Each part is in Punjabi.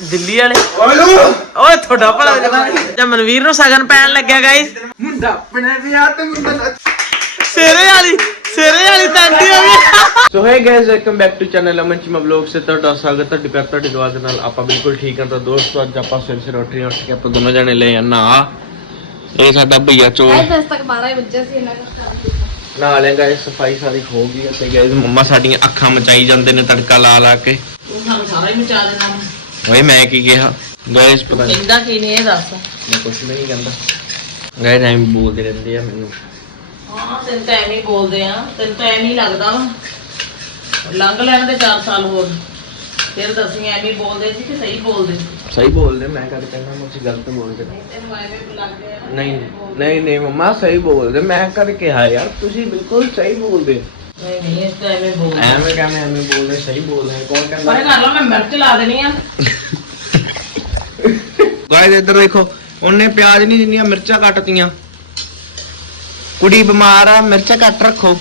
ਦਿੱਲੀ ਵਾਲੇ। ਓਏ ਤੁਹਾਡਾ ਭਲਾ ਜਾਂ ਮਨਵੀਰ ਨੂੰ ਸਗਨ ਪੈਣ ਲੱਗਿਆ ਗਾਇਸ ਮੁੰਡਾ ਆਪਣੇ ਵਿਆਹ ਤੇ ਮੁੰਡਾ ਸੇਰੇ ਵਾਲੀ ਸੇਰੇ ਵਾਲੀ ਟੰਡੀ ਹੋ ਗਈ ਸੋ ਹੈ guys welcome back to channel Aman Cheema vlog ਸੇ ਤੁਹਾਡਾ ਸਵਾਗਤ ਹੈ ਤੁਹਾਡੀ ਪਿਆਰ ਤੁਹਾਡੀ ਦੁਆ ਦੇ ਨਾਲ ਆਪਾਂ ਬਿਲਕੁਲ ਠੀਕ ਹਾਂ। ਤਾਂ ਦੋਸਤੋ ਅੱਜ ਆਪਾਂ ਸਵੇਰੇ ਸਵੇਰੇ ਉੱਠ ਰਹੇ ਹਾਂ, ਉੱਠ ਕੇ ਆਪਾਂ ਦੋਨੋਂ ਜਣੇ ਲੈ ਆ ਨਾ ਇਹ ਸਾਡਾ ਭਈਆ ਚੋ ਅੱਜ ਤੱਕ 12 ਵਜੇ ਸੀ ਇਹਨਾਂ ਦਾ ਨਾ ਲਿਆ ਗਾਇਸ ਸਫ਼ਾਈ ਸਾਰੀ ਹੋ ਗਈ ਹੈ ਤੇ ਗਾਇਸ ਮੰਮਾ ਸਾਡੀਆਂ ਅੱਖਾਂ ਮਚਾਈ ਜਾਂਦੇ ਨੇ ਤੜਕਾ ਲਾ ਲਾ ਕੇ। ਸਾਨੂੰ ਸਾਰਾ ਹੀ ਮਚਾ ਦੇਣਾ ਓਏ ਮੈਂ ਕੀ ਕਿਹਾ? ਗਾਇਸ ਪਤਾ ਨਹੀਂ ਕਹਿੰਦਾ ਕੀ ਨਹੀਂ ਇਹ ਦੱਸ। ਮੈਂ ਕੁਝ ਵੀ ਨਹੀਂ ਕਹਿੰਦਾ। ਗਾਇਸ ਐਂ ਬੋਲਦੇ ਰਹਿੰਦੇ ਆ ਮੈਨੂੰ। ਹਾਂ ਤੈਨੂੰ ਤਾਂ ਐਵੇਂ ਹੀ ਬੋਲਦੇ ਆ। ਤੈਨੂੰ ਤਾਂ ਐਵੇਂ ਹੀ ਲੱਗਦਾ ਵਾ। ਲੰਘ ਲੈਣ ਦੇ 4 ਸਾਲ ਹੋਰ। ਫਿਰ ਦੱਸੀ ਐਵੇਂ ਹੀ ਬੋਲਦੇ ਸੀ ਕਿ ਸਹੀ ਬੋਲਦੇ ਸਹੀ ਬੋਲਦੇ ਮੈਂ ਕਦ ਕਹਿੰਦਾ ਮੁझे ਗਲਤ ਬੋਲਦੇ ਨਹੀਂ ਤੈਨੂੰ ਐਵੇਂ ਲੱਗਦੇ ਆ ਨਹੀਂ ਨਹੀਂ ਨਹੀਂ ਮੰਮਾ ਸਹੀ ਬੋਲਦੇ ਮੈਂ ਕਦ ਕਿਹਾ ਯਾਰ ਤੁਸੀਂ ਬਿਲਕੁਲ ਸਹੀ ਬੋਲਦੇ ਨਹੀਂ ਨਹੀਂ ਇਸ ਤਾਂ ਐਵੇਂ ਬੋਲਦੇ ਐਵੇਂ ਕਹਿੰਦੇ ਐਵੇਂ ਬੋਲਦੇ ਸਹੀ ਬੋਲਦੇ ਕੌਣ ਪਰ ਕਹਿੰਦਾ ਕਰ ਲਓ ਮੈਂ ਮਿਰਚ ਲਾ ਦੇਣੀ ਆ। ਗਾਇਸ ਇੱਧਰ ਦੇਖੋ ਉਹਨੇ ਪਿਆਜ਼ ਨਹੀਂ ਜਿੰਨੀਆਂ ਮਿਰਚਾਂ ਕੱਟਤੀਆਂ। ਕੁੜੀ ਬਿਮਾਰ ਆ ਮਿਰਚਾਂ ਕੱਟ ਰੱਖੋ।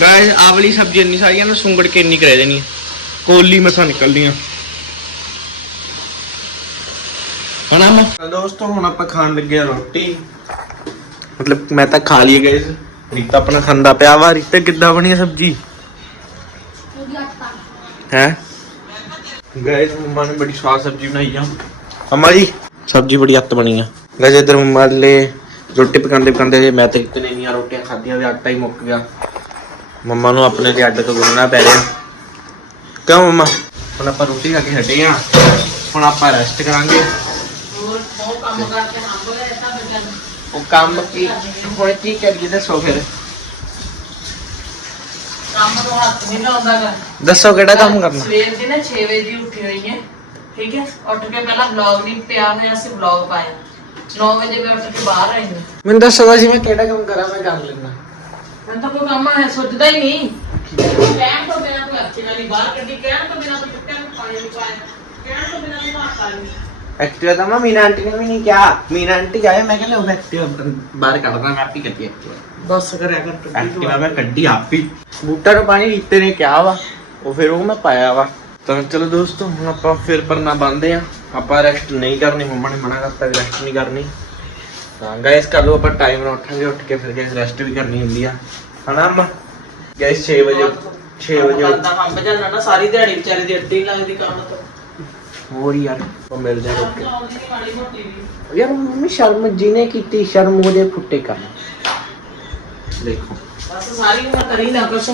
ਗਾਇਸ ਆਵਲੀ ਸਬਜ਼ੀ ਇੰਨੀ ਸਾਰੀਆਂ ਨਾ ਸੁੰਗੜ ਕੇ ਇੰਨੀ ਕਰੇ ਦੇਣੀ ਕੋਲੀ ਮਸਾਂ ਨਿਕਲਦੀਆਂ। ਹਣਾ ਮੈਂ ਦੋਸਤੋ ਹੁਣ ਆਪਾਂ ਖਾਣ ਲੱਗੇ ਆ ਰੋਟੀ। ਮਤਲਬ ਮੈਂ ਤਾਂ ਖਾ ਲਈ ਗਾਇਸ ਰੀਤਾ ਆਪਣਾ ਖਾਂਦਾ ਪਿਆ ਵਾ। ਰੀਤਾ ਕਿੱਦਾਂ ਬਣੀ ਆ ਸਬਜ਼ੀ? ਹੈ? ਗਾਇਸ ਮੰਮਾ ਨੇ ਬੜੀ ਸਵਾਦ ਸਬਜ਼ੀ ਬਣਾਈ ਆ। ਅਮਾ ਜੀ? ਸਬਜ਼ੀ ਬੜੀ ਅੱਤ ਬਣੀ ਆ। ਗਾਇਸ ਇਧਰ ਮੰਮਾ ਲੈ ਰੋਟੀ ਪਕਾਉਂਦੇ ਪਕਾਉਂਦੇ ਮੈਂ ਤੇ ਕਿਤਨੇ ਨਹੀਂ ਰੋਟੀਆਂ ਖਾਧੀਆਂ ਵੀ ਆਟਾ ਹੀ ਮੁੱਕ ਗਿਆ। ਮੰਮਾ ਨੂੰ ਆਪਣੇ ਅੱਡ ਤੋਂ ਗੁੰਨਣਾ ਪੈ ਰਿਹਾ। ਕਿਉਂ ਮੰਮਾ? ਹੁਣ ਆਪਾਂ ਰੋਟੀ ਖਾ ਕੇ ਹਟੇ ਆ। ਹੁਣ ਆਪਾਂ ਰੈਸਟ ਕਰਾਂਗੇ। ਹੋਰ ਬਹੁਤ ਕੰਮ ਕਰਕੇ ਤਾਂ ਉਹ ਕੰਮ ਕੀ ਹੁਣ ਕੀ ਕਰੀਏ ਦੱਸੋ ਫਿਰ। ਕੰਮ ਨੂੰ ਹੱਥ ਨਹੀਂ ਲਾਉਂਦਾਗਾ ਦੱਸੋ ਕਿਹੜਾ ਕੰਮ ਕਰਨਾ? ਸਵੇਰ ਦੀ ਨਾ 6 ਵਜੇ ਦੀ ਉੱਠੀ ਹੋਈ ਹੈ ਠੀਕ ਹੈ? ਉੱਠ ਕੇ ਪਹਿਲਾਂ ਵਲੌਗ ਨਹੀਂ ਪਿਆ ਹੋਇਆ ਸੀ ਵਲੌਗ ਪਾਇਆ। 9 ਵਜੇ ਮੈਂ ਉੱਠ ਕੇ ਬਾਹਰ ਆਈ ਹਾਂ। ਮੈਨੂੰ ਦੱਸੋ ਜੀ ਮੈਂ ਕਿਹੜਾ ਕੰਮ ਕਰਾਂ ਮੈਂ ਕਰ ਲੈਣਾ ਮੈਨੂੰ ਤਾਂ ਕੋਈ ਕੰਮ ਹੈ ਸੋਚਦਾ ਹੀ ਨਹੀਂ। ਕਹਿਣ ਤੋਂ ਬਿਨਾਂ ਕੋਈ ਅੱਛੀ ਵਾਲੀ ਬਾਹਰ ਕੱਢੀ ਕਹਿਣ ਤੋਂ ਬਿਨਾਂ ਕੋਈ ਕੁੱਤਿਆਂ ਨੂੰ ਪਾਣੀ ਨਹੀਂ ਪਾਇਆ। ਕਹਿਣ ਤੋਂ ਬਿਨਾਂ ਕੋਈ ਬਾਹਰ ਪਾਣੀ ਐਕਟਿਵਾ ਤਾਂ ਮੈਂ ਮੀਨਾ ਆਂਟੀ ਨੇ ਵੀ ਨਹੀਂ ਕਿਹਾ ਮੀਨਾ ਆਂਟੀ ਆਇਆ ਮੈਂ ਕਿਹਾ ਲਓ ਐਕਟਿਵਾ ਬਾਹਰ ਕੱਢਦਾ ਮੈਂ ਆਪੀ ਕੱਢੀ ਐਕਟਿਵਾ ਬਸ ਕਰਿਆ ਕਰ ਐਕਟਿਵਾ ਮੈਂ ਕੱਢੀ ਆਪੀ ਬੂਟਾ ਨੂੰ ਪਾਣੀ ਰੀਤੇ ਨੇ ਕਿਹਾ ਵਾ ਉਹ ਫਿਰ ਉਹ ਮੈਂ ਪਾਇਆ ਵਾ ਤਾਂ ਚਲੋ ਦੋਸਤੋ ਹੁਣ ਆਪਾਂ ਫਿਰ ਪਰਨਾ ਬੰਦੇ ਆ ਆਪਾਂ ਰੈਸਟ ਨਹੀਂ ਕਰਨੀ ਮੰਮਾ ਨੇ ਮਨਾ ਕਰਤਾ ਵੀ ਰੈਸਟ ਨਹੀਂ ਕਰਨੀ ਤਾਂ ਗਾਇਸ ਕੱਲ ਆਪਾਂ ਟਾਈਮ ਨਾਲ ਉੱਠਾਂਗੇ ਉੱਠ ਕੇ ਫਿਰ ਗਾਇਸ ਰੈਸਟ ਵੀ ਕਰਨੀ ਹੁੰਦੀ ਆ ਹਨਾ ਅੰਮਾ ਗਾਇਸ 6 ਵਜੇ 6 ਵਜੇ ਕਰਦਾ ਹੰਬ ਜਾਂਦਾ ਨਾ ਸਾਰੀ ਦਿਹਾੜੀ ਵਿਚਾਰੇ ਦੀ ਅੱਡੀ ਲੱਗਦੀ ਕੰਮ ਤੋਂ ਹੋਰ ਯਾਰ। ਮਿਲਦੇ ਆ ਰੁਕ ਕੇ ਯਾਰ ਮੰਮੀ ਸ਼ਰਮ ਜਿਹਨੇ ਕੀਤੀ ਸ਼ਰਮ ਉਹਦੇ ਫੁੱਟੇ ਕਰ ਦੇਖੋ। ਬਸ ਸਾਰੀ ਉਮਰ ਕਰੀ ਨਾ ਕੁਛ।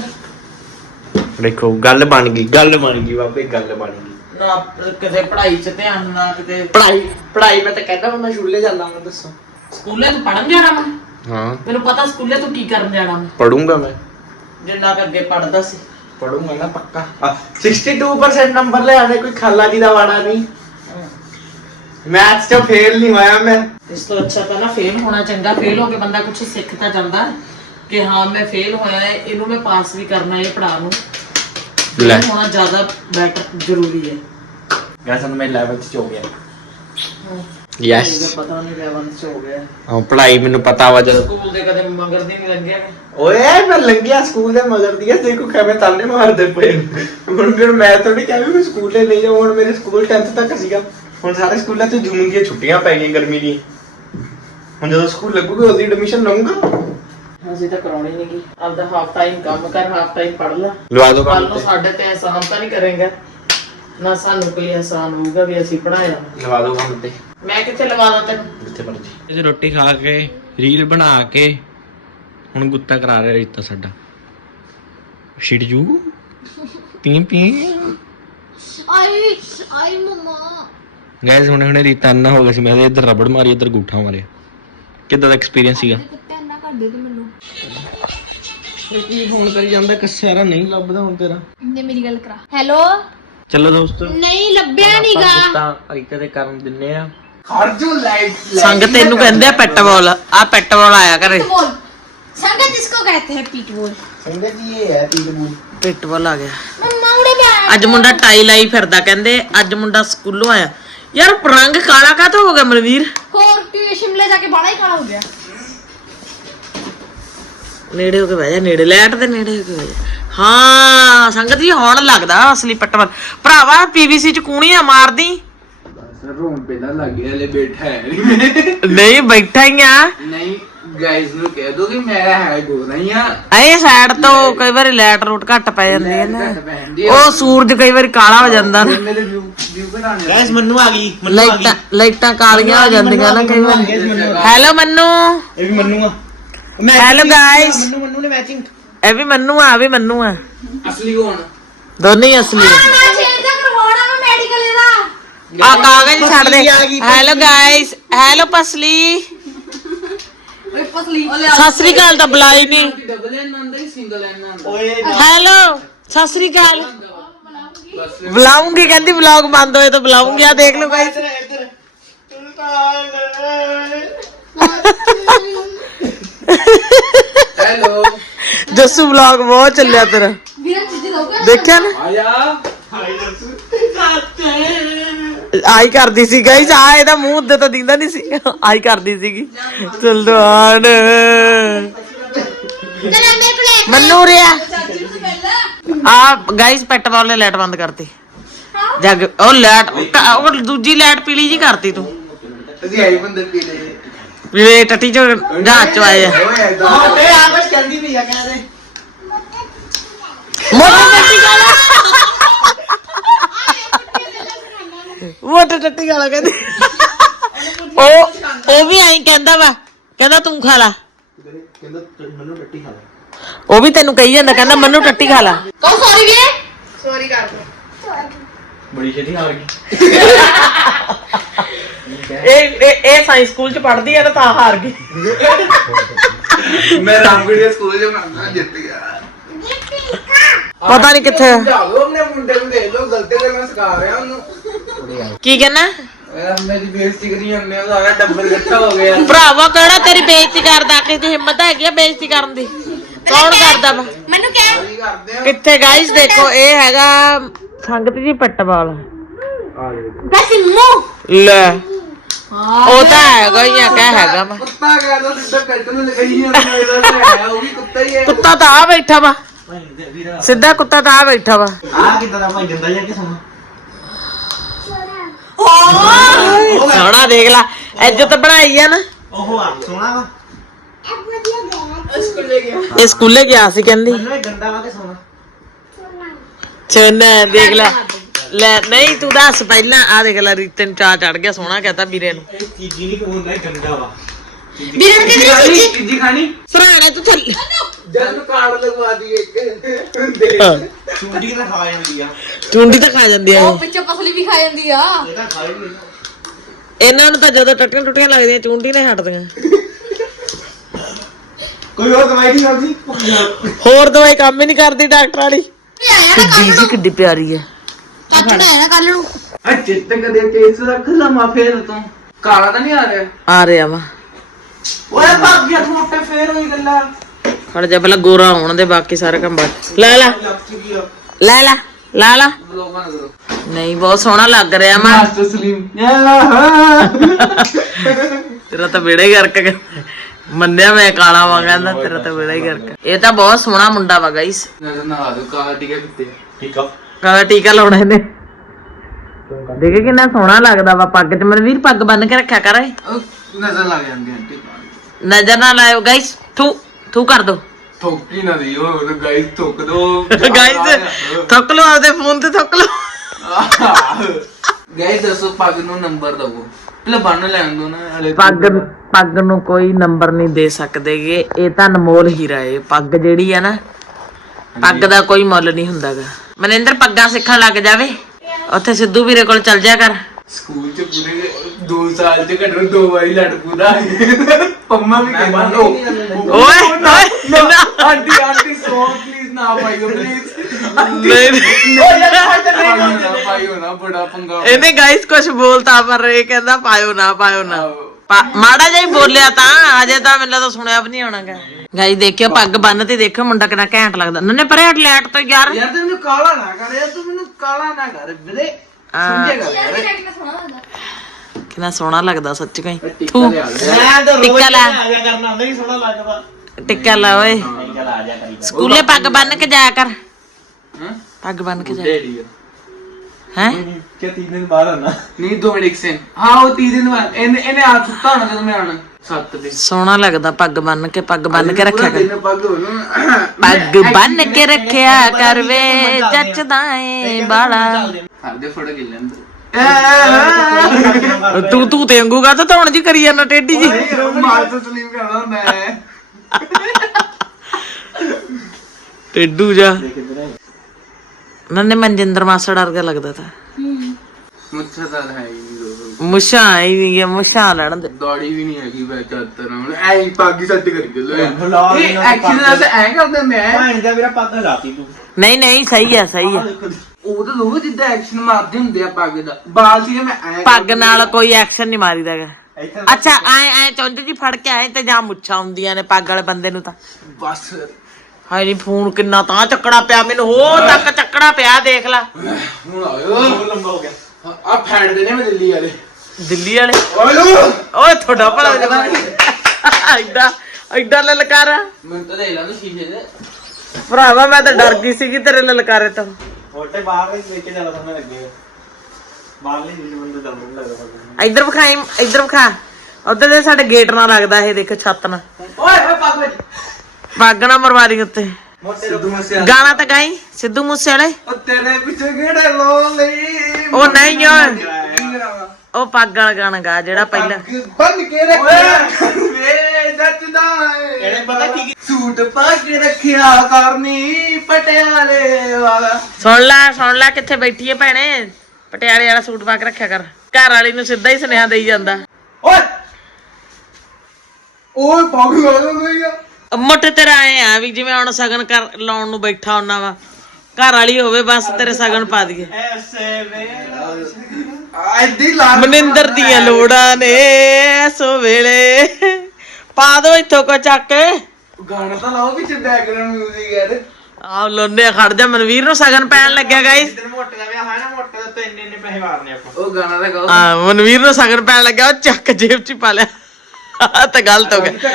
ਦੇਖੋ ਗੱਲ ਬਣ ਗਈ ਗੱਲ ਬਣ ਗਈ ਬਾਬੇ ਗੱਲ ਬਣ ਗਈ। ਨਾ ਕਿਤੇ ਪੜ੍ਹਾਈ 'ਚ ਧਿਆਨ ਨਾ ਕਿਤੇ। ਪੜਾਈ ਪੜਾਈ ਮੈਂ ਤਾਂ ਕਹਿੰਦਾ ਮੈਂ ਛੁੱਲੇ ਜਾਂਦਾ ਮੈਂ ਦੱਸੋ। ਸਕੂਲੇ ਤੂੰ ਪੜਨ ਜਾਣਾ ਵਾ? ਹਾਂ। ਮੈਨੂੰ ਪਤਾ ਸਕੂਲੇ ਤੂੰ ਕੀ ਕਰਨ ਜਾਣਾ ਵਾ। ਪੜੂੰਗਾ ਮੈਂ। ਜਿੰਨਾ ਕੁ ਅੱਗੇ ਪੜਦਾ ਸੀ। ਪੜੂੰਗਾ ਨਾ ਪੱਕਾ ਆ, 62% ਨੰਬਰ ਲੈ ਆਣੇ ਕੋਈ ਖਾਲਾ ਜੀ ਦਾ ਵਾੜਾ ਨਹੀਂ ਮੈਥਸ ਚ ਫੇਲ ਨਹੀਂ ਹੋਇਆ ਮੈਂ ਇਸ ਤੋਂ ਅੱਛਾ ਪਹਿਲਾਂ ਫੇਲ ਹੋਣਾ ਚੰਗਾ ਫੇਲ ਹੋ ਕੇ ਬੰਦਾ ਕੁਝ ਸਿੱਖ ਤਾਂ ਜਾਂਦਾ ਹੈ ਕਿ ਹਾਂ ਮੈਂ ਫੇਲ ਹੋਇਆ ਹੈ ਇਹਨੂੰ ਮੈਂ ਪਾਸ ਵੀ ਕਰਨਾ ਹੈ ਪੜਾ ਨੂੰ। ਲੈ। ਹੋਣਾ ਜ਼ਿਆਦਾ ਬੈਟਰ ਜ਼ਰੂਰੀ ਹੈ। ਗਾਇਸ ਹੁਣ ਮੈਂ 11th ਚ ਹੋ ਗਿਆ। ਯੈਸ ਪਤਾ ਨਹੀਂ ਲੈਵਲ ਚ ਹੋ ਗਿਆ। ਹਾਂ ਪੜਾਈ ਮੈਨੂੰ ਪਤਾ ਵਾ ਜਦੋਂ ਸਕੂਲ ਦੇ ਕਦੇ ਮਗਰ ਦੀ ਨਹੀਂ ਲੱਗਿਆ ਓਏ ਮੈਂ ਲੰਘਿਆ ਸਕੂਲ ਦੇ ਮਗਰ ਦੀ ਦੇਖੋ ਕਿਵੇਂ ਤਾਨੇ ਮਾਰਦੇ ਪਏ। ਹੁਣ ਫਿਰ ਮੈਂ ਥੋੜੀ ਕਿਹਾ ਵੀ ਮੈਂ ਸਕੂਲੇ ਨਹੀਂ ਜਾਵਾਂ ਹੁਣ ਮੇਰੇ ਸਕੂਲ 10th ਤੱਕ ਸੀਗਾ। ਹੁਣ ਸਾਰੇ ਸਕੂਲਾਂ ਤੇ ਜੂਨ ਦੀਆਂ ਛੁੱਟੀਆਂ ਪੈ ਗਈਆਂ ਗਰਮੀ ਦੀਆਂ। ਹੁਣ ਜਦੋਂ ਸਕੂਲ ਲੱਗੂਗਾ ਉਹਦੀ ਐਡਮਿਸ਼ਨ ਲਵਾਂਗਾ ਅਸੀਂ ਤਾਂ ਕਰਾਉਣੀ ਨਹੀਂ ਗੀ। ਆਪਦਾ ਹਾਫ ਟਾਈਮ ਕੰਮ ਕਰ ਹਾਫ ਟਾਈਮ ਪੜ ਲੈ। ਲਵਾ ਦੋ ਕੱਲ ਕੰਮ ਨੂੰ ਤੇ। ਸਾਡੇ ਤੇ ਅਹਿਸਾਨ ਤਾਂ ਨਹੀਂ ਕਰੇਗਾ। ਨਾ ਸਾਨੂੰ ਕੋਈ ਅਹਿਸਾਨ ਹੋਊਗਾ ਵੀ ਅਸੀਂ ਪੜਾਇਆ ਲਵਾ ਦੋ ਕੰਮ ਤੇ। ਮੈਂ ਕਿੱਥੇ ਲਵਾ ਦਾਂ ਤੈਨੂੰ? ਜਿੱਥੇ ਮਰਜ਼ੀ। ਇਹ ਰੋਟੀ ਖਾ ਕੇ ਰੀਲ ਬਣਾ ਕੇ ਹੁਣ ਗੁੱਤਾ ਕਰਾ ਰਿਹਾ ਰੀਤਾ ਸਾਡਾ। ਛਿੜ ਜੂ। ਪੀ ਪੀ। ਆਈ ਆਈ ਮਮਾ। ਗਾਇਸ ਹੁਣੇ ਹੁਣੇ ਰੀਤਾ ਅੰਨਾ ਹੋ ਗਿਆ ਸੀ ਮੈਂ ਇਹਦੇ ਇੱਧਰ ਰਬੜ ਮਾਰੀ ਇੱਧਰ ਗੂਠਾ ਮਾਰਿਆ। ਕਿੱਦਾਂ ਦਾ ਐਕਸਪੀਰੀਅੰਸ ਸੀਗਾ? ਕੁੱਤੇ ਨਾ ਕਰ ਦੇ ਤੂੰ ਮੈਨੂੰ। ਇਹ ਕੀ ਫੋਨ ਕਰੀ ਜਾਂਦਾ ਕੱਸਿਆਰਾ ਨਹੀਂ ਲੱਭਦਾ ਹੁਣ ਤੇਰਾ। ਨੇ ਮੇਰੀ ਗੱਲ ਕਰਾ। ਹੈਲੋ ਚਲੋ ਦੋਸਤੋ ਨਹੀਂ ਲੱਭਿਆ ਨੀਗਾ ਤਾਂ ਰੀਤਾ ਦੇ ਕਰਨ ਦਿੰਨੇ ਆ ਖਰਜੋ ਲਾਈਟ ਸੰਗ ਤੈਨੂੰ ਕਹਿੰਦੇ ਆ ਪੈਟਬਾਲ ਆ ਪੈਟਬਾਲ ਆਇਆ ਕਰੇ बोल संगत जिसको कहते हैं पीट बोल ਸੰਗਤ ਜੀ ਇਹ ਹੈ ਪੀਟਬੁਲ ਪੈਟਬਾਲ ਆ ਗਿਆ मम्मा उड़े में आया ਅੱਜ ਮੁੰਡਾ ਟਾਈ ਲਾਈ ਫਿਰਦਾ ਕਹਿੰਦੇ ਅੱਜ ਮੁੰਡਾ ਸਕੂਲੋਂ ਆਇਆ ਯਾਰ ਰੰਗ ਕਾਲਾ ਕਾ ਹੋ ਗਿਆ ਮਨਵੀਰ और तू शिमले जाके बड़ा ही खड़ा हो गया ਨੇੜੇ ਹੋ ਕੇ ਬਹਿ ਜਾ ਨੇੜੇ ਲੈਟ ਦੇ ਨੇੜੇ ਹੋ ਕੇ ਬਹਿ ਜਾ ਹਾਂ ਸੰਗਤ ਜੀ ਹੁਣ ਲੱਗਦਾ ਅਸਲੀ ਪੱਟਵਾਲ ਭਰਾਵਾ ਪੀਵੀਸੀ ਚ ਕੂਣੀਆਂ ਮਾਰਦੀ? ਰੋਣ ਪਹਿਲਾਂ ਲੱਗ ਗਿਆ ਹਲੇ ਬੈਠਾ ਹੈ ਨੀ। ਨਹੀਂ ਬੈਠਾ ਹੀ ਆ। ਨਹੀਂ ਗਾਇਸ ਨੂੰ ਕਹਿ ਦੋ ਕਿ ਮੇਰਾ ਹੈ ਗੋਰਾ ਹੀ ਆ। ਇਹ ਸਾਈਡ ਤੋਂ ਕਈ ਵਾਰੀ ਲਾਈਟ ਰੂਟ ਘੱਟ ਪੈ ਜਾਂਦੀ ਹੈ ਨਾ। ਉਹ ਸੂਰਜ ਕਈ ਵਾਰੀ ਕਾਲਾ ਹੋ ਜਾਂਦਾ ਨਾ। ਮੇਰੇ ਵਿਊ ਵਿਊ ਬਣਾਣੇ ਗਾਇਸ ਮੰਨੂ ਆ ਗਈ ਮੰਨੂ ਆ ਗਈ। ਲਾਈਟਾਂ ਲਾਈਟਾਂ ਕਾਲੀਆਂ ਹੋ ਜਾਂਦੀਆਂ ਨਾ ਕਈ ਵਾਰੀ। ਹੈਲੋ ਮੰਨੂ। ਇਹ ਵੀ ਮੰਨੂ ਆ। ਹੈਲੋ ਗਾਇਸ ਮੰਨੂ ਮੰਨੂ ਨੇ ਮੈਚਿੰਗ ਇਹ ਵੀ ਮੰਨੂ ਆ ਵੀ ਮੰਨੂ ਆ। ਅਸਲੀ ਕੌਣ? ਦੋਨੇ ਹੀ ਅਸਲੀ ਆ। ਨਾ ਛੇੜਦਾ ਕਰਵਾਉਣਾ ਮੈਂ ਮੈਡੀਕਲ ਇਹਦਾ। ਆ ਕਾਗਜ਼ ਛੱਡ ਦੇ। ਹੈਲੋ ਗਾਇਸ ਹੈਲੋ ਪਸਲੀ। ਸਤਿ ਸ੍ਰੀ ਅਕਾਲ ਤਾਂ ਬੁਲਾਈ ਨਹੀਂ ਡਬਲ ਐਨ ਆਂਦਾ ਹੀ ਸਿੰਗਲ ਐਨ ਆਂਦਾ ਓਏ ਹੈਲੋ ਸਤਿ ਸ੍ਰੀ ਅਕਾਲ। ਬੁਲਾਉਂਗੀ ਕਹਿੰਦੀ ਵਲੌਗ ਬੰਦ ਹੋਏ ਤਾਂ ਬੁਲਾਉਂਗੀ। ਆ ਦੇਖ ਲਓ ਗਾਇਸ ਇੱਧਰ ਇੱਧਰ। ਹੈਲੋ ਜੱਸੂ ਵਲੌਗ ਬਹੁਤ ਚੱਲਿਆ ਤੇਰਾ। ਵੀਰਾ ਚੀਜ਼ ਲੋਗਾ ਦੇਖਿਆ ਨਾ? ਆਇਆ। ਆਈ ਕਰਦੀ ਸੀ ਗਾਇਸ ਆ ਇਹਦਾ ਮੂੰਹ ਉੱਤੇ ਤਾਂ ਦਿੰਦਾ ਨਹੀਂ ਸੀ। ਆਈ ਕਰਦੀ ਸੀਗੀ। ਚਲ ਮੇਰੇ ਕੋਲ ਮੰਨੂ ਰਿਆ। ਆ ਗਾਇਸ ਪੈਟ ਵਾਲੇ ਲਾਈਟ ਬੰਦ ਕਰਤੀ। ਜਗ ਉਹ ਲਾਈਟ ਉਹ ਦੂਜੀ ਲਾਈਟ ਪੀਲੀ ਜੀ ਕਰਤੀ ਤੂੰ। ਅਸੀਂ ਆਈ ਬੰਦੇ ਪੀ ਲਏ ਵੀ ਟੱਟੀ ਚ ਜਹਾਜ਼ ਚ ਆਏ ਆ। ਮੋਟੇ ਆ ਕੁਛ ਕਹਿੰਦੀ ਵੀ ਆ ਕਹਿੰਦੇ। ਮੋਟੇ ਟੱਟੀ ਗਾਲਾ ਮੋਟੇ ਟੱਟੀ ਗਾਲਾ ਕਹਿੰਦੀ। ਉਹ ਉਹ ਵੀ ਐਂ ਕਹਿੰਦਾ ਵਾ ਕਹਿੰਦਾ ਤੂੰ ਖਾ ਲਾ। ਕਹਿੰਦਾ ਮੰਨੂ ਟੱਟੀ ਖਾ ਲੈ। ਉਹ ਵੀ ਤੈਨੂੰ ਕਹੀ ਜਾਂਦਾ ਕਹਿੰਦਾ ਮੈਨੂੰ ਟੱਟੀ ਖਾ ਲਾ। ਕਹੋ ਸੌਰੀ ਵੀਰੇ। ਬੜੀ ਛੇਤੀ ਹਾਰ ਗਈ। ਇਹ ਇਹ ਇਹ ਸਾਇੰਸ ਸਕੂਲ ਚ ਪੜ੍ਹਦੀ ਆ ਤਾਂ ਹਾਰ ਗਈ। ਮੈਂ ਰਾਮਗੜ੍ਹ ਦੇ ਸਕੂਲ ਚ ਮੈਂ ਜਿੱਤ ਗਿਆ। ਪਤਾ ਨਹੀਂ ਕਿੱਥੇ। ਆ। ਜਾਓ ਆਪਣੇ ਮੁੰਡੇ ਨੂੰ ਦੇਖ ਲਓ ਗਲਤੀ ਤੇ ਮੈਂ ਸਿਖਾ ਰਿਹਾ ਉਹਨੂੰ। ਕੀ ਕਹਿਣਾ? ਇਹ ਮੇਰੀ ਬੇਇੱਜ਼ਤੀ ਕਰੀ ਜਾਂਦੇ ਉਹ ਸਾਰਾ ਡੱਬਲ ਇਕੱਠਾ ਹੋ ਗਿਆ। ਭਰਾਵਾ ਕਿਹੜਾ ਤੇਰੀ ਬੇਇੱਜ਼ਤੀ ਕਰਦਾ? ਕਿਸੇ ਦੀ ਹਿੰਮਤ ਹੈਗੀ ਆ ਬੇਇੱਜ਼ਤੀ ਕਰਨ ਦੀ। ਕੌਣ ਕਰਦਾ ਵਾ? ਮੈਨੂੰ ਕਹਿ। ਕੀ ਕਰਦੇ ਆ। ਕਿੱਥੇ ਗਾਇਸ ਦੇਖੋ ਇਹ ਹੈਗਾ ਸੰਗਤ ਜੀ ਪੱਟਵਾਲ। ਬਸ ਮੂੰਹ। ਲੈ। ਉਹ ਤਾਂ ਹੈਗਾ ਹੀ ਆ ਕਹਿ ਹੈਗਾ ਵਾ। ਕੁੱਤਾ ਗਿਆ ਤਾਂ ਸਿੱਧਾ ਕੱਟ ਨੂੰ ਲਗਾਈ ਜਾਂਦਾ ਇਹਦਾ ਤਾਂ ਹੈ ਉਹ ਵੀ ਕੁੱਤਾ ਹੀ ਹੈ। ਕੁੱਤਾ ਤਾਂ ਆ ਬੈਠਾ ਵਾ। ਸਿੱਧਾ ਕੁੱਤਾ ਤਾਂ ਆ ਬੈਠਾ ਵਾ। ਆ ਕਿਦਾਂ ਦਾ ਭਾਈ ਗੰਦਾ ਜਾਂ ਕਿ ਸੋਨਾ ਸੋਹਣਾ ਦੇਖ ਲੈ ਇੱਜ਼ਤ ਬਣਾਈ ਆ ਨਾ। ਉਹ ਆ ਸੋਨਾ ਵਾ। ਇਹ ਸਕੂਲੇ ਗਿਆ ਸੀ ਕਹਿੰਦੀ। ਮੰਨੂ ਇਹ ਗੰਦਾ ਵਾ ਕਿ ਸੋਨਾ ਚੰਨਾ ਦੇਖ ਲੈ। ਲੈ ਨਹੀਂ ਤੂੰ ਦੱਸ ਪਹਿਲਾਂ ਆ ਦੇਖ ਲੈ ਰੀਤਨ ਚਾ ਚੜ ਗਿਆ ਸੋਹਣਾ ਕਹਤਾ ਵੀਰੇ ਨੂੰ। ਚੀਜ਼ੀ ਨਹੀਂ ਕੋਹੁੰਦਾ ਗੰਦਾ ਵਾ। ਵੀਰੇ ਨੂੰ ਚੀਜ਼ੀ ਕਹਿੰਦੇ ਖਾਣੀ ਚੀਜ਼ੀ? ਖਾਣੀ? ਸਰਾਣਾ ਤੂੰ ਥੱਲੇ। ਜਦ ਕਾਰਡ ਲਗਵਾ ਦਈਏ ਇੱਕ। ਚੁੰਡੀ ਤਾਂ ਖਾ ਜਾਂਦੀ ਆ। ਚੁੰਡੀ ਤਾਂ ਖਾ ਜਾਂਦੀ ਆ। ਉਹ ਪਿੱਛੇ ਪਸਲੀ ਵੀ ਖਾ ਜਾਂਦੀ ਆ। ਇਹ ਤਾਂ ਖਾ ਹੀ ਨਹੀਂ ਇਹਨਾਂ ਨੂੰ ਤਾਂ ਜਦੋਂ ਟੱਟੀਆਂ ਟੁੱਟੀਆਂ ਲੱਗਦੀਆਂ ਚੁੰਡੀ ਨੇ ਹਟਦੀਆਂ। ਕੋਈ ਹੋਰ ਦਵਾਈ ਨਹੀਂ ਆਉਂਦੀ ਹੋਰ ਦਵਾਈ ਕੰਮ ਹੀ ਨਹੀਂ ਕਰਦੀ ਡਾਕਟਰ ਵਾਲੀ। ਇਹ ਆਇਆ ਨਾ। ਕਿੱਡੀ ਪਿਆਰੀ ਹੈ। ਚਾਚੂ ਆਇਆ ਨਾ ਕੱਲ ਨੂੰ। ਆ ਚਿੱਤ ਕਦੇ ਕੇਸ ਰੱਖ ਲਵਾਂ ਫੇਰ ਤੂੰ। ਕਾਲਾ ਤਾਂ ਨਹੀਂ ਆ ਰਿਹਾ? ਆ ਰਿਹਾ ਵਾ। ਓਏ ਭਾਗ ਗਿਆ ਮੋਟੇ ਫੇਰ ਹੋਈ ਗੱਲਾਂ। ਖੜ ਜਾ ਪਹਿਲਾਂ ਗੋਰਾ ਹੋਣ ਦੇ ਬਾਕੀ ਸਾਰੇ ਕੰਮ ਬਾਅਦ ਲੈ ਲੈ। ਲੱਗ ਚੁੱਕੀ ਆ। ਲੈ ਲੈ ਲਾ ਲਾ। ਕਰੋ। ਨਹੀਂ ਬਹੁਤ ਸੋਹਣਾ ਲੱਗ ਰਿਹਾ ਮੈਂ ਮਾਸਟਰ ਸਲੀਮ ਤੇਰਾ ਤਾਂ ਬੇੜਾ ਹੀ ਕਰਕੇ ਮੰਨਿਆ ਮੈਂ ਕਾਲਾ ਵਾ ਕਹਿੰਦਾ ਤੇਰਾ ਤਾਂ ਬੇੜਾ ਹੀ ਕਰਕੇ ਇਹ ਤਾਂ ਬਹੁਤ ਸੋਹਣਾ ਮੁੰਡਾ ਵਾ ਗਾਈਸ ਨਜ਼ਰ ਨਾ ਆ ਦੋ ਕਾਲਾ ਟਿਕਾ ਕਿੱਥੇ ਠੀਕ ਆ। ਕਾਲਾ ਟੀਕਾ ਲਾਉਣਾ ਇਹਨੇ। ਦੇਖੇ ਕਿੰਨਾ ਸੋਹਣਾ ਲੱਗਦਾ ਵਾ ਪੱਗ 'ਚ ਮਨਵੀਰ ਪੱਗ ਬੰਨ ਕੇ ਰੱਖਿਆ ਕਰ। ਨਜ਼ਰ ਲੱਗ ਜਾਂਦੀ ਆਂਟੀ ਨਜ਼ਰ ਨਾ ਲਾਇਓ ਗਾਈਸ ਥੂ ਥੂ ਕਰ ਦੋ। ਥੋਕੀ ਨਾ ਦਿਓ ਉਹ ਗਾਇਸ ਥੋਕ ਦੋ। ਗਾਈਸ ਥੁੱਕ ਲਓ ਆਪਦੇ ਫੋਨ ਤੇ ਥੁੱਕ ਲਓ। ਗਾਇਸ ਦੱਸੋ ਪੱਗ ਨੂੰ ਨੰਬਰ ਦਵੋ। ਪਹਿਲਾਂ ਬੰਨ ਲੈਣ ਦੋ ਨਾ ਹਲੇ ਪੱਗ ਪੱਗ ਨੂੰ ਕੋਈ ਨੰਬਰ ਨਹੀਂ ਦੇ ਸਕਦੇਗੇ। ਇਹ ਤਾਂ ਅਨਮੋਲ ਹੀਰਾ ਏ। ਪੱਗ ਜਿਹੜੀ ਆ ਨਾ ਪੱਗ ਦਾ ਕੋਈ ਮੁੱਲ ਨਹੀਂ ਹੁੰਦਾਗਾ। ਮਨਿੰਦਰ ਪੱਗਾਂ ਸਿੱਖਣ ਲੱਗ ਜਾਵੇ। ਉੱਥੇ ਸਿੱਧੂ ਵੀਰੇ ਕੋਲ ਚੱਲ ਜਾ ਕਰ। ਸਕੂਲ ਚ ਪੂਰੇ 2 ਸਾਲ ਚ ਘੱਟੋ ਦੋ ਵਾਰੀ ਲੜ ਪੂਦਾ ਪੰਮਾ ਵੀ ਕਹਿੰਦਾ ਓਏ ਓਏ ਨਾ ਆਂਟੀ ਆਂਟੀ ਸੌਂਗ ਪਲੀਜ਼ ਨਾ ਪਾਈਓ ਪਲੀਜ਼ ਨਹੀਂ। ਨਾ ਪਾਈਓ ਨਾ ਬੜਾ ਪੰਗਾ ਇਹਨੇ ਗਾਈਸ ਕੁਝ ਬੋਲਤਾ ਪਰ ਇਹ ਕਹਿੰਦਾ ਪਾਇਓ ਨਾ ਪਾਇਓ ਨਾ। ਪਾ- ਮਾੜਾ ਜਿਹਾ ਹੀ ਬੋਲਿਆ ਤਾਂ ਅਜੇ ਤਾਂ ਮੈਨੂੰ ਤਾਂ ਸੁਣਿਆ ਵੀ ਨਹੀਂ ਹੋਣਾਗਾ। ਗਾਈ ਦੇਖਿਓ ਪੱਗ ਬੰਨ ਤੇ ਦੇਖਿਓ ਮੁੰਡਾ ਕਿੰਨਾ ਘੈਂਟ ਲੱਗਦਾ। ਨੰਨੇ ਪਰੇ ਹਟ ਲੈਟ ਤੋਂ ਯਾਰ। ਯਾਰ ਤੂੰ ਮੈਨੂੰ ਕਾਲਾ ਨਾ ਕਰ ਯਾਰ ਤੂੰ ਮੈਨੂੰ ਕਾਲਾ ਨਾ ਕਰ ਵੀਰੇ। ਸਮਝੇਗਾ ਯਾਰ। ਕਿੰਨਾ ਸੋਹਣਾ ਲੱਗਦਾ। ਸੱਚ ਕਹੀਂ। ਟਿੱਕਾ ਲਿਆ ਮੈਂ ਤਾਂ ਟਿੱਕਾ ਲਾ। ਆ ਗਿਆ ਕਰਨਾ ਨਹੀਂ ਸੋਹਣਾ ਲੱਗਦਾ। ਟਿੱਕਾ ਲਾ ਓਏ। ਸਕੂਲੇ ਪੱਗ ਬੰਨ ਕੇ ਜਾਇਆ ਕਰ। ਹਾਂ? ਪੱਗ ਬੰਨ ਕੇ ਜਾ। ਡੈਡੀ ਹੈ? ਕਿ ਤਿੰਨ ਦਿਨ ਬਾਅਦ ਆਣਾ ਨਹੀਂ ਦੋ ਮਿੰਟ ਇੱਕ ਸੈਕਿੰਡ ਹਾਂ ਉਹ 30 ਦਿਨ ਬਾਅਦ। ਇਹਨੇ ਇਹਨੇ ਆ ਸੁੱਤਾ ਹੋਣਾ ਜਦੋਂ ਮੈਂ ਆਣਾ 7 ਦਿਨ। ਸੋਹਣਾ ਲੱਗਦਾ ਪੱਗ ਬੰਨ ਕੇ ਪੱਗ ਬੰਨ ਕੇ ਰੱਖਿਆ ਕਰ। ਦਿਨ ਪੱਗ ਬੰਨ ਕੇ ਰੱਖਿਆ ਕਰ ਵੇ ਜੱਚਦਾ ਏ ਬਾਲਾ। ਫੋਟੋ ਤੂੰ ਤੂੰ ਤੇ ਅੰਗੂਗਾ ਤਾਂ ਧੌਣ ਜੀ ਕਰੀ ਜਾਂਦਾ ਟੇਢੀ ਜੀ। ਮਾਰ ਤੋਂ ਸਲੀਮ ਕਰਦਾ ਹੈ ਟੇਡੂ ਜਾ ਨੰਨੇ ਮਨਜਿੰਦਰ ਮਾਸੜ ਵਰਗਾ ਲੱਗਦਾ ਤਾਂ। ਮੁੱਛਾ ਤਾਂ ਹੈ ਹੀ ਨਹੀਂ ਦੋ ਮੁੱਛਾਂ ਆਈ ਵੀ ਗਿਆ ਮੁੱਛਾਂ ਲੜਨ ਦੇ। ਦਾੜੀ ਵੀ ਨਹੀਂ ਹੈਗੀ ਵੈ ਚਾਦਰ ਨਾਲ ਐ ਹੀ ਪਾਗੀ ਸੱਟ ਕਰ ਲੋ ਬੁਲਾ ਇਹ ਐਕਚੁਅਲੀ ਤਾਂ ਐ ਕਰਦੇ ਹੁੰਦੇ ਆ। ਭੈਣ ਦਾ ਮੇਰਾ ਪੱਗ ਹਲਾਤੀ ਤੂੰ। ਨਹੀਂ ਨਹੀਂ ਸਹੀ ਆ ਸਹੀ ਆ। ਉਹ ਤਾਂ ਲੋਕ ਜਿੱਦਾਂ ਐਕਸ਼ਨ ਮਾਰਦੇ ਹੁੰਦੇ ਆ ਪੱਗ ਦਾ। ਬਾਲ ਸੀ ਮੈਂ ਐ ਪੱਗ ਨਾਲ ਕੋਈ ਐਕਸ਼ਨ ਨਹੀਂ ਮਾਰੀਦਾਗਾ ਇੱਥੇ ਅੱਛਾ ਐ ਐ ਚੁੰਝ ਜੀ ਫੜ ਕੇ ਆਏ ਤੇ ਜਾਂ ਮੁੱਛਾਂ ਹੁੰਦੀਆਂ ਨੇ ਪੱਗ ਵਾਲੇ ਬੰਦੇ ਨੂੰ ਤਾਂ। ਬਸ। ਹਾਏ ਨੀ ਫੋਨ ਕਿੰਨਾ ਤਾਂ ਚੱਕੜਾ ਪਿਆ ਮੈਨੂੰ ਹੋ ਤੱਕ ਚੱਕੜਾ ਪਿਆ ਦੇਖ ਲੈ। ਹੁਣ ਆਇਓ ਲੰਬਾ ਹੋ ਗਿਆ। ਆ ਫੈਂਡ ਦੇ ਨੇ ਮੈਂ ਦਿੱਲੀ ਵਾਲੇ। ਦਿੱਲੀ ਵਾਲੇ? ਆਇਓ ਓਏ ਤੁਹਾਡਾ ਭਲਾ ਜਨਾ ਐਡਾ ਐਡਾ ਲਲਕਾਰਾ। ਮੈਂ ਤਾਂ ਲੈ ਲਾਂ ਸ਼ੀਸ਼ੇ ਦੇ। ਭਰਾਵਾ ਮੈਂ ਤਾਂ ਡਰ ਗਈ ਸੀਗੀ ਤੇਰੇ ਲਲਕਾਰੇ ਤੋਂ। ਹੋਟੇ ਬਾਹਰ ਦੇ ਵਿੱਚ ਜ਼ਿਆਦਾ ਸਮਝ ਲੱਗੇ। ਬਾਹਰਲੇ ਜਿਹੜੇ ਬੰਦੇ ਦਾ ਮੁੰਡਾ ਲੱਗਦਾ ਪੱਗ ਇੱਧਰ ਵਿਖਾਈ ਇੱਧਰ ਵਿਖਾ। ਉਧਰ ਦੇ ਸਾਡੇ ਗੇਟ ਨਾਲ ਲੱਗਦਾ ਇਹ ਦੇਖ ਛੱਤ ਨਾਲ। ਓਏ ਓਏ ਪੱਗ ਵਿੱਚ। ਪੱਗ ਨਾ ਮਰਵਾਰੀ ਉੱਤੇ। ਸਿੱਧੂ ਮੂਸੇ ਗਾਣਾ ਤਾਂ ਗਾਈ ਸਿੱਧੂ ਮੂਸੇ ਵਾਲੇ ਉਹ ਤੇਰੇ ਪਿੱਛੇ ਕਿਹੜੇ ਲੋ ਲਈ? ਉਹ ਨਹੀਂ ਓਏ। ਉਹ ਪੱਗ ਵਾਲਾ ਗਾਣਾ ਗਾ ਜਿਹੜਾ ਪਹਿਲਾਂ। ਬੰਨ ਕੇ ਰੱਖਿਆ। ਵੇ ਜੱਜਦਾ ਇਹਨੇ ਪਤਾ ਕੀ ਕੀ- ਸੂਟ ਪਾ ਕੇ ਰੱਖਿਆ ਕਰਨੀ ਪਟਿਆਲੇ ਵਾਲਾ। ਸੁਣ ਲੈ ਸੁਣ ਲੈ ਕਿੱਥੇ ਬੈਠੀ ਹੈ ਭੈਣੇ। ਪਟਿਆਲੇ ਵਾਲਾ ਸੂਟ ਪਾ ਕੇ ਰੱਖਿਆ ਕਰ। ਘਰ ਵਾਲੀ ਨੂੰ ਸਿੱਧਾ ਹੀ ਸੁਨੇਹਾ ਦੇਈ ਜਾਂਦਾ। ਓਏ! ਓਏ ਪੱਗ ਲਾ ਦਿੰਦਾ ਮੁੱਠ ਤੇਰਾ ਐ ਆ ਵੀ ਜਿਵੇਂ ਹੁਣ ਸਗਨ ਕਰ ਲਾਉਣ ਨੂੰ ਬੈਠਾ ਹੁੰਨਾ ਵਾ। ਘਰ ਵਾਲੀ ਹੋਵੇ ਬਸ ਤੇਰੇ ਸਗਨ ਪਾ ਦਈਏ। ਐਸੇ ਵੇਲਾ। ਐਦੀ ਲਾ ਮਨਿੰਦਰ ਦੀਆਂ ਲੋੜਾਂ ਨੇ ਐਸੋ ਵੇਲੇ। ਪਾ ਦੋ ਇੱਥੋਂ ਕੋ ਚੱਕ। ਕੇ ਗਾਣਾ ਤਾਂ ਲਾਓ ਵਿੱਚ ਬੈਕਗ੍ਰਾਉਂਡ 뮤직 ਯਾਰ ਆਹ ਲੋਨੇ ਖੜ ਜਾ ਮਨਵੀਰ ਨੂੰ ਸਗਨ ਪੈਣ ਲੱਗਿਆ ਗਾਇਸ ਤਾਂ ਇੰਨੇ ਇੰਨੇ ਪੈਸੇ ਵਾਰਨੇ ਆਪਾਂ। ਉਹ ਗਾਣਾ ਤਾਂ ਗਾਓ ਆ ਮਨਵੀਰ ਨੂੰ ਸਗਨ ਪੈਣ ਲੱਗਿਆ ਉਹ ਚੱਕ ਜੇਬ 'ਚ ਹੀ ਪਾ ਲਿਆ। ਤਾਂ ਗਲਤ ਹੋ ਗਿਆ।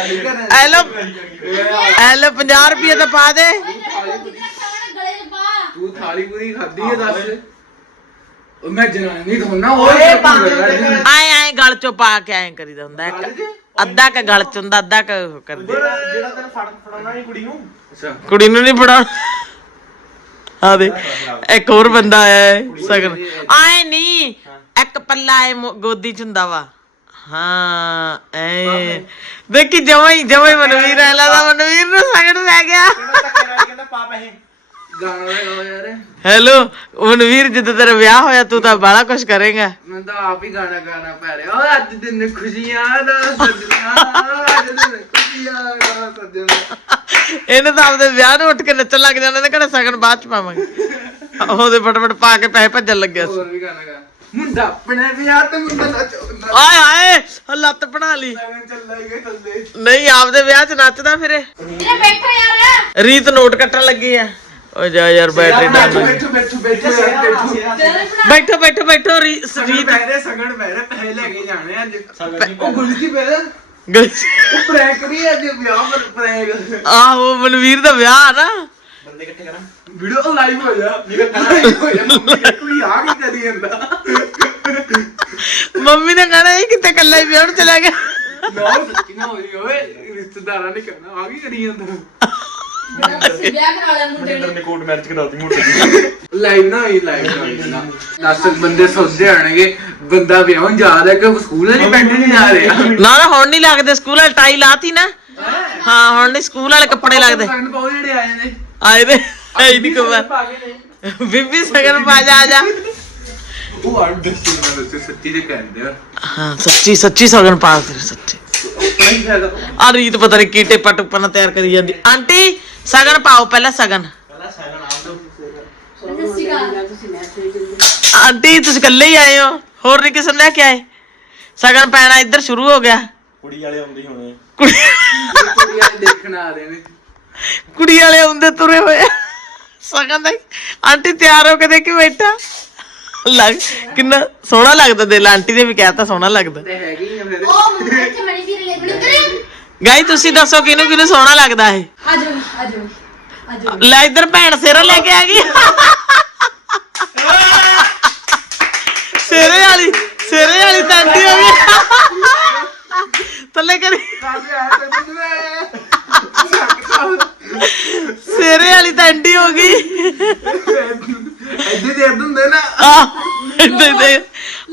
ਐ ਲੋ ਐ ਲੋ 50 ਰੁਪਏ ਤਾਂ ਪਾ ਦੇ। ਗਲੇ ਚ ਪਾ ਤੂੰ ਥਾਲੀ ਪੂਰੀ ਖਾਧੀ ਹੈ ਦੱਸ। ਉਹ ਮੈਂ ਜਨਾਨੀ ਥੋਨਾ ਓਏ ਆਏ ਆਏ ਗਲ 'ਚੋਂ ਪਾ ਕੇ ਐਂ ਕਰੀਦਾ ਹੁੰਦਾ ਇੱਕ ਅੱਧਾ ਕ ਗਲ 'ਚ ਹੁੰਦਾ ਅੱਧਾ ਕ ਕਰਦੇ। ਜਿਹੜਾ ਤੈਨੂੰ ਫੜ ਫੜਾਉਣਾ ਨਹੀਂ ਕੁੜੀ ਨੂੰ। ਅੱਛਾ। ਕੁੜੀ ਨੂੰ ਨਹੀਂ ਫੜਾਉਣਾ। ਆ ਦੇ ਇੱਕ ਹੋਰ ਬੰਦਾ ਆਇਆ ਹੈ ਸਗਨ। ਆਏ ਨਹੀਂ ਇੱਕ ਪੱਲਾ ਐ ਗੋਦੀ ਚ ਹੁੰਦਾ ਵਾ। ਹਾਂ ਐ। ਦੇਖੀ ਜਮਾਂ ਹੀ ਜਮਾਂ ਹੀ ਮਨਵੀਰ ਐ ਲੱਗਦਾ ਮਨਵੀਰ ਨੂੰ ਸਗਨ ਲੈ ਗਿਆ। ਕਹਿੰਦਾ ਗਾਣਾ ਤਾਂ ਗਾਓ ਯਾਰ ਹੈਲੋ ਮਨਵੀਰ ਜਦੋਂ ਤੇਰਾ ਵਿਆਹ ਹੋਇਆ ਤੂੰ ਤਾਂ ਬੜਾ ਕੁਝ ਕਰੇਗਾ। ਮੈਂ ਤਾਂ ਆਪ ਹੀ ਗਾਣਾ ਗਾਣਾ ਪੈ ਰਿਹਾ। ਓ ਅੱਜ ਦਿਨ ਖੁਸ਼ੀਆਂ ਦਾ ਸਜਣਾ ਅੱਜ ਦਿਨ ਖੁਸ਼ੀਆਂ ਦਾ ਸਜਣਾ। ਇਹਨੇ ਤਾਂ ਆਪਦੇ ਵਿਆਹ ਨੂੰ ਉੱਠ ਕੇ ਨੱਚਣ ਲੱਗ ਜਾਣਾ ਨੇ ਕਿਹੜਾ ਸਗਨ ਬਾਅਦ ਚ ਪਾਵਾਂਗੇ? ਉਹਦੇ ਫਟਫਟ ਪਾ ਕੇ ਪੈਸੇ ਭੱਜਣ ਲੱਗਿਆ ਸੀ ਹੋਰ ਵੀ ਗਾਣਾ ਗਾ। ਮੁੰਡਾ ਆਪਣੇ ਵਿਆਹ ਤੇ ਮੁੰਡਾ ਨੱਚੋ ਆਏ ਹਾਏ ਆਹ ਲੱਤ ਬਣਾ ਲਈ। ਚੱਲਾ ਹੀ ਗਏ ਥੱਲੇ। ਨਹੀਂ ਆਪਦੇ ਵਿਆਹ 'ਚ ਨੱਚਦਾ ਫਿਰੇ। ਵੀਰੇ ਬੈਠੋ ਯਾਰ। ਰੀਤ ਨੋਟ ਕੱਟਣ ਲੱਗੀ ਆ। ਓ ਜਾ ਯਾਰ ਬੈਟਰੀ ਡਾਊਨ ਬੈਠੋ ਬੈਠੋ ਬੈਠੋ ਯਾਰ ਬੈਠੋ। ਬੈਠੋ ਬੈਠੋ। ਬੈਠੋ ਰੀ- ਸਗਣ ਰੀਤ। ਰਹੇ ਸਗਣ ਪੈ ਰਹੇ ਪੈਸੇ ਲੈ ਕੇ ਜਾਣੇ ਅੱਜ। ਸਗਨ ਨਹੀਂ ਉਹ ਗੁਲਜੀ ਪੈ ਰਿਹਾ। ਗਲੀ- ਉਹ ਪ੍ਰੈਂਕ ਕਰੀ ਅੱਜ ਵਿਆਹ ਪਰ ਪ੍ਰੈਂਕ ਆਹੋ ਮਨਵੀਰ ਦਾ ਵਿਆਹ ਆ ਨਾ। ਬੰਦੇ ਇਕੱਠੇ ਕਰਾਂ ਵੀਡੀਓ ਲਾਈਵ ਹੋ ਜਾ ਲਾਈਵ ਹੋ ਜਾ ਮੰਮੀ ਕਹਿੰਦੀ, ਕੋਈ ਆ ਕੀ ਕਰੀ ਜਾਂਦਾ। ਮੰਮੀ ਨੇ ਕਹਿਣਾ ਇਹ ਕਿਤੇ ਕੱਲਾ ਹੀ ਵਿਆਹ ਨੂੰ ਚਲਾ ਗਿਆ। ਨਾ ਸੱਚੀ ਨਾ ਹੋਈ ਓਏ ਰਿਸ਼ਤੇਦਾਰਾਂ ਨੇ ਕਹਿਣਾ ਆ ਕੀ ਕਰੀ ਜਾਂਦਾ। ਅਸੀਂ ਵਿਆਹ ਕਰਾ ਲਿਆ ਮੁੰਡੇ ਨੇ ਨੇ ਕੋਰਟ ਮੈਰਿਜ ਕਰਾਤੀ ਮੋਟੇ ਲਾਈਵ ਨਾ ਹੋਈ ਲਾਈਵ ਨਾ ਹੋਈ। ਨਾ ਦਸ ਬੰਦੇ ਸੋਚਦੇ ਹੋਣਗੇ ਬੰਦਾ ਵਿਆਹ ਜਾ ਰਿਹਾ ਕਿ ਸਕੂਲ ਨਹੀਂ ਪਿੰਡ ਨਹੀਂ ਜਾ ਰਿਹਾ? ਨਾ ਨਾ ਹੁਣ ਨਹੀਂ ਲੱਗਦੇ ਸਕੂਲ ਵਾਲੇ ਟਾਈ ਲਾਤੀ ਨਾ। ਹਾਂ ਹੁਣ ਨਹੀਂ ਸਕੂਲ ਵਾਲੇ ਕੱਪੜੇ ਲੱਗਦੇ। ਫਰੈਂਡ ਪਾਉ ਜਿਹੜੇ ਆਏ ਨੇ। ਆਏ ਦੇ ਆਈ ਦੀ ਕਮਰ ਪਾ ਕੇ ਨੇ। ਬੀਬੀ ਸਗਨ ਪਾ ਜਾ ਆ ਜਾ। ਉਹ ਸੱਚੀ ਦੇ ਕਹਿੰਦੇ ਆ। ਹਾਂ ਸੱਚੀ ਸੱਚੀ ਸਗਨ ਪਾ ਸੱਚੀ। ਆ ਰੀਤ ਪਤਾ ਨਹੀਂ ਕੀ ਟੇਪਾ ਟੁੱਪਾ ਨਾਲ ਤਿਆਰ ਕਰੀ ਜਾਂਦੀ। ਆਂਟੀ ਸਗਨ ਪਾਓ ਪਹਿਲਾਂ ਸਗਨ। ਆਂਟੀ ਤੁਸੀਂ ਇਕੱਲੇ ਹੀ ਆਏ ਹੋ। ਹੋਰ ਨਹੀਂ ਕਿਸੇ ਨੂੰ ਲੈ ਕੇ ਆਏ। ਸਗਨ ਪੈਣਾ ਇੱਧਰ ਸ਼ੁਰੂ ਹੋ ਗਿਆ। ਕੁੜੀ ਵਾਲੇ ਆਉਂਦੇ ਹੀ ਹੋਣੇ ਕੁੜੀ ਕੁੜੀ ਵਾਲੇ ਦੇਖਣ ਆ ਰਹੇ ਨੇ। ਕੁੜੀ ਵਾਲੇ ਹੁੰਦੇ ਤੁਰੇ ਹੋਏ। ਸਗਨ ਦਾ ਹੀ। ਆਂਟੀ ਤਿਆਰ ਹੋ ਕੇ ਦੇਖੀ ਬੈਠਾ। ਲੱਗ ਕਿੰਨਾ ਸੋਹਣਾ ਲੱਗਦਾ ਦਿਲ ਆਂਟੀ ਨੇ ਵੀ ਕਹਿਤਾ ਸੋਹਣਾ ਲੱਗਦਾ। ਤੇ ਹੈਗੇ ਹੀ ਆ ਫਿਰ ਉਹ ਮੁੰਡੇ ਇੱਥੇ ਮਣੀ ਵੀਰ ਲੈ ਬਣੀ ਕਰੇ ਗਾਈ ਤੁਸੀਂ ਦੱਸੋ ਕਿਹਨੂੰ ਕਿਹਨੂੰ ਸੋਹਣਾ ਲੱਗਦਾ ਇਹ? ਆਜੋ ਆਜੋ ਲੈ ਇੱਧਰ ਭੈਣ ਸਿਰ ਲੈ ਕੇ ਆ ਗਈ। ਸਿਰੇ ਵਾਲੀ ਸਿਰੇ ਵਾਲੀ ਟੈਂਡੀ ਹੋ ਗਈ। ਥੱਲੇ ਕਰੀ। ਕਾਹਦੇ ਆ ਸਿਰੇ ਵਾਲੀ ਟੈਂਡੀ ਹੋ ਗਈ। ਇੱਥੇ ਦੇ ਦਿੰਦੇ ਨਾ। ਆ ਇਦਾਂ ਹੀ ਦੇਖ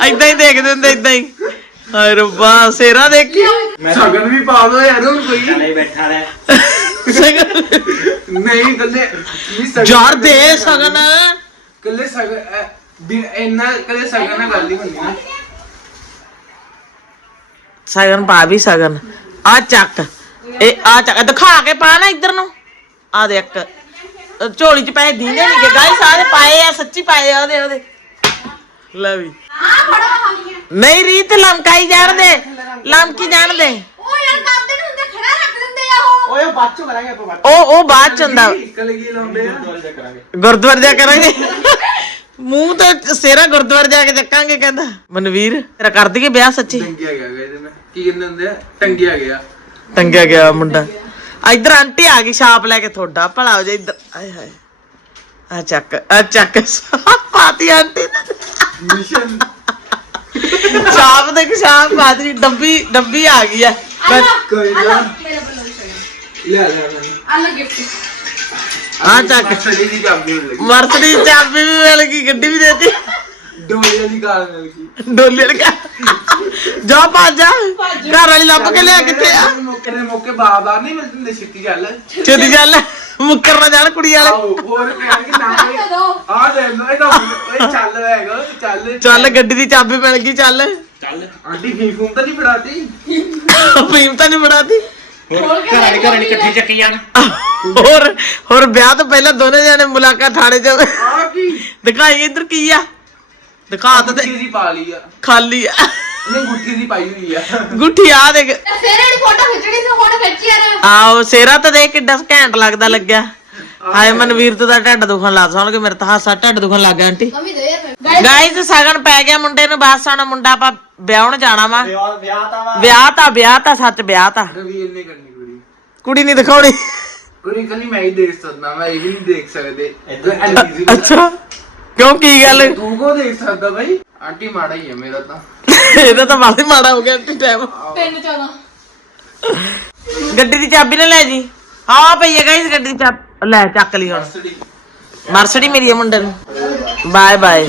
ਇਦਾਂ ਹੀ ਦੇਖਦੇ ਹੁੰਦੇ ਇਦਾਂ ਹੀ। ਹਾਏ ਰੱਬਾ ਸੇਰਾ ਦੇਖੀ ਸਗਨ ਵੀ ਪਾ ਦੋ ਯਾਰ ਹੁਣ ਕੋਈ। ਨਹੀਂ ਕੱਲੇ ਨਹੀਂ ਸਗਨ ਯਾਰ ਦੇ ਸਗਨ। ਕੱਲੇ ਸਗਨ ਅਹ, ਬਿਨ ਇੰਨਾ ਕੱਲੇ ਸਗਨ ਨਾਲ ਗੱਲ ਹੀ ਹੁੰਦੀ ਨਾ। ਸਗਨ ਪਾ ਵੀ ਸਗਨ। ਆ ਚੱਕ। ਇਹ ਆ ਚੱਕ ਦਿਖਾ ਕੇ ਪਾ ਨਾ ਇੱਧਰ ਨੂੰ। ਆ ਦੇ ਇੱਕ ਅਹ ਝੋਲੀ ਚ ਪੈਸੇ ਦੀਨੇ ਨਹੀਂ ਕਿ ਗਾਈ ਸਾਰੇ ਪਾਏ ਆ ਸੱਚੀ ਪਾਏ ਆ ਉਹਦੇ ਉਹਦੇ। ਲੈ ਵੀ। ਆ ਫੜੋ ਹਾਲੀਆਂ ਨਹੀਂ ਰੀਤ ਲਮਕਾਈ ਜਾਣ ਦੇ ਲਮਕੀ ਜਾਣ ਦੇ। ਉਹ ਯਾਰ ਕਰਦੇ ਨਹੀਂ ਹੁੰਦੇ ਖੜਾ ਰੱਖ ਦਿੰਦੇ ਆ ਉਹ। ਓਏ ਬਾਅਦ ਚ ਕਰਾਂਗੇ ਆਪਾਂ ਬਾਅਦ ਉਹ ਉਹ ਬਾਅਦ ਚ ਹੁੰਦਾ। ਕੱਲ ਕੀ ਲਾਉਂਦੇ ਆ ਗੁਰਦੁਆਰੇ ਜਾ ਕਰਾਂਗੇ। ਮੂੰਹ ਤੇ ਸੇਰਾ ਗੁਰਦੁਆਰੇ ਜਾ ਕੇ ਚੱਕਾਂਗੇ ਕਹਿੰਦਾ। ਮਨਵੀਰ ਤੇਰਾ ਕਰ ਦਈਏ ਵਿਆਹ ਸੱਚੀ। ਟੰਗਿਆ ਗਿਆ ਇਹਦੇ ਨਾਲ। ਕੀ ਕਹਿੰਦੇ ਹੁੰਦੇ ਆ? ਟੰਗਿਆ ਗਿਆ। ਟੰਗਿਆ ਗਿਆ ਮੁੰਡਾ। ਇੱਧਰ ਆਂਟੀ ਆ ਗਈ ਛਾਪ ਲੈ ਕੇ ਤੁਹਾਡਾ ਭਲਾ ਹੋ ਜਾ ਇੱਧਰ ਆਏ ਹਾਏ ਆ ਚੱਕ ਆ ਚੱਕ ਪਾਤੀ ਆਂਟੀ ਨੇ ਮਿਸ਼ਨ ਛਾਪ ਦੇ ਕੇ ਛਾਪ ਪਾਤੀ ਡੱਬੀ ਡੱਬੀ ਆ ਗਈ ਆ ਆ ਲਓ, ਕੋਈ ਆ ਲਓ, ਨਾ ਮੇਰੇ ਵੱਲੋਂ ਵੀ ਸਹੀ। ਲੈ ਲੈ ਲੈ ਆ ਲਓ ਗਿਫਟ ਆ ਚੱਕ ਛੜੀ ਦੀ ਚਾਬੀ ਮਿਲ ਗਈ ਮਰਸਡੀ ਚਾਬੀ ਵੀ ਮਿਲ ਗਈ ਗੱਡੀ ਵੀ ਦੇਤੀ ਡੋਲੇ ਵਾਲੀ ਕਾਰ ਮਿਲ ਗਈ। ਡੋਲੇ ਲਗਾ ਜਾ ਭੱਜ ਜਾ। ਘਰ ਵਾਲੀ ਲੱਭ ਕੇ ਲਿਆ ਕਿੱਥੇ ਆ? ਮੌਕੇ ਦੇ ਮੌਕੇ ਬਾਰ-ਬਾਰ ਨਹੀਂ ਮਿਲਦੇ ਹੁੰਦੇ ਛਿੱਤੀ ਚੱਲ। ਛੇਤੀ ਚੱਲ। ਮੁੱਕਰ ਨਾ ਜਾਣ ਕੁੜੀ ਵਾਲੇ। ਹੋਰ ਕਹਿਣਗੇ ਨਾ ਆ ਲੈ ਲੋ ਇਹ ਤਾਂ ਓਏ ਚੱਲ ਹੈਗਾ ਚੱਲ। ਚੱਲ ਗੱਡੀ ਦੀ ਚਾਬੀ ਮਿਲ ਗਈ ਚੱਲ। ਆਂਟੀ ਫੀਫੂਮ ਤਾਂ ਨਹੀਂ ਫੜਾਤੀ? ਫੀਮ ਤਾਂ ਨਹੀਂ ਬੜਾਦੀ ਖੋਲ ਕੇ ਘਰਾਣੇ ਘਰਾਣੇ ਇਕੱਠੇ ਚੱਕੀ ਹੋਰ ਹੋਰ ਵਿਆਹ ਤੋਂ ਪਹਿਲਾਂ ਦੋਨੇ ਜਣੇ ਮੁਲਾਕਾਤ ਥਾਣੇ ਚ ਆ ਕੀ? ਦਿਖਾਈ ਇੱਧਰ ਕੀ ਆ? ਦਿਖਾ ਤਾਂ ਗੁੱਠੀ ਦੇ ਦੀ ਪਾ ਲਈ ਆ। ਖਾਲੀ ਆ। ਇਹਨੇ ਗੁੱਠੀ ਦੀ ਪਾਈ ਹੋਈ ਆ। ਗੁੱਠੀ ਆ ਦੇਖ। ਸੇਰੇ ਦੀ ਫੋਟੋ ਖਿੱਚਣੀ ਸੀ ਹੁਣ ਖਿੱਚ ਯਾਰ ਆਓ ਸੇਰਾ ਤਾਂ ਦੇਖ ਕਿੱਡਾ ਘੈਂਟ ਲੱਗਦਾ ਲੱਗਿਆ। ਹਾਏ ਮਨਵੀਰ ਤੋਂ ਤਾਂ ਢੱਡ ਦੁਖਣ ਲੱਗ ਸੁਣ ਕੇ ਮੇਰੇ ਤਾਂ ਹਾਸਾ ਢੱਡ ਦੁਖਣ ਲੱਗ ਗਿਆ ਆਂਟੀ। ਮੰਮੀ ਦੇ ਯਾਰ ਗਾਇਸ ਸਗਨ ਪੈ ਗਿਆ ਮੁੰਡੇ ਨੂੰ ਬਸ ਹੁਣ ਮੁੰਡਾ ਆਪਾਂ ਵਿਆਹਣ ਜਾਣਾ ਵਾ। ਵਿਆਹ ਤਾਂ ਵਾ। ਵਿਆਹ ਤਾਂ ਵਿਆਹ ਤਾਂ ਸੱਚ ਵਿਆਹ ਤਾਂ। ਰਵੀਲ ਨੇ ਕਰਨੀ ਕੁੜੀ। ਕੁੜੀ ਨਹੀਂ ਦਿਖਾਉਣੀ। ਕੁੜੀ ਕੱਲੀ ਮੈਂ ਹੀ ਦੇਖ ਸਕਦਾ ਮੈਂ ਇਹ ਵੀ ਨਹੀਂ ਦੇਖ ਸਕਦੇ। ਅੱਛਾ। ਕਿਉਂ ਕੀ ਗੱਲ? ਤੂੰ ਕੋ ਦੇਖ ਸਕਦਾ ਬਾਈ। ਆਂਟੀ ਮਾੜਾ ਹੀ ਹੈ ਮੇਰਾ ਤਾਂ। ਇਹਦਾ ਤਾਂ ਵਾਲੇ ਮਾੜਾ ਹੋ ਗਿਆ ਆਂਟੀ ਟਾਈਮ ਪਿੰਡ ਚਾਹਦਾ ਗੱਡੀ ਦੀ ਚਾਬੀ ਨਾ ਲੈ ਜੀ। ਹਾਂ ਭਈਆ ਗਾਇਸ ਗੱਡੀ ਦੀ ਚਾਬੀ ਲੈ ਚੱਕ ਲਈ ਹੁਣ। ਸੜੀ ਮਰਸਡੀ ਮੇਰੀ ਆ ਮੁੰਡੇ ਨੂੰ। Bye bye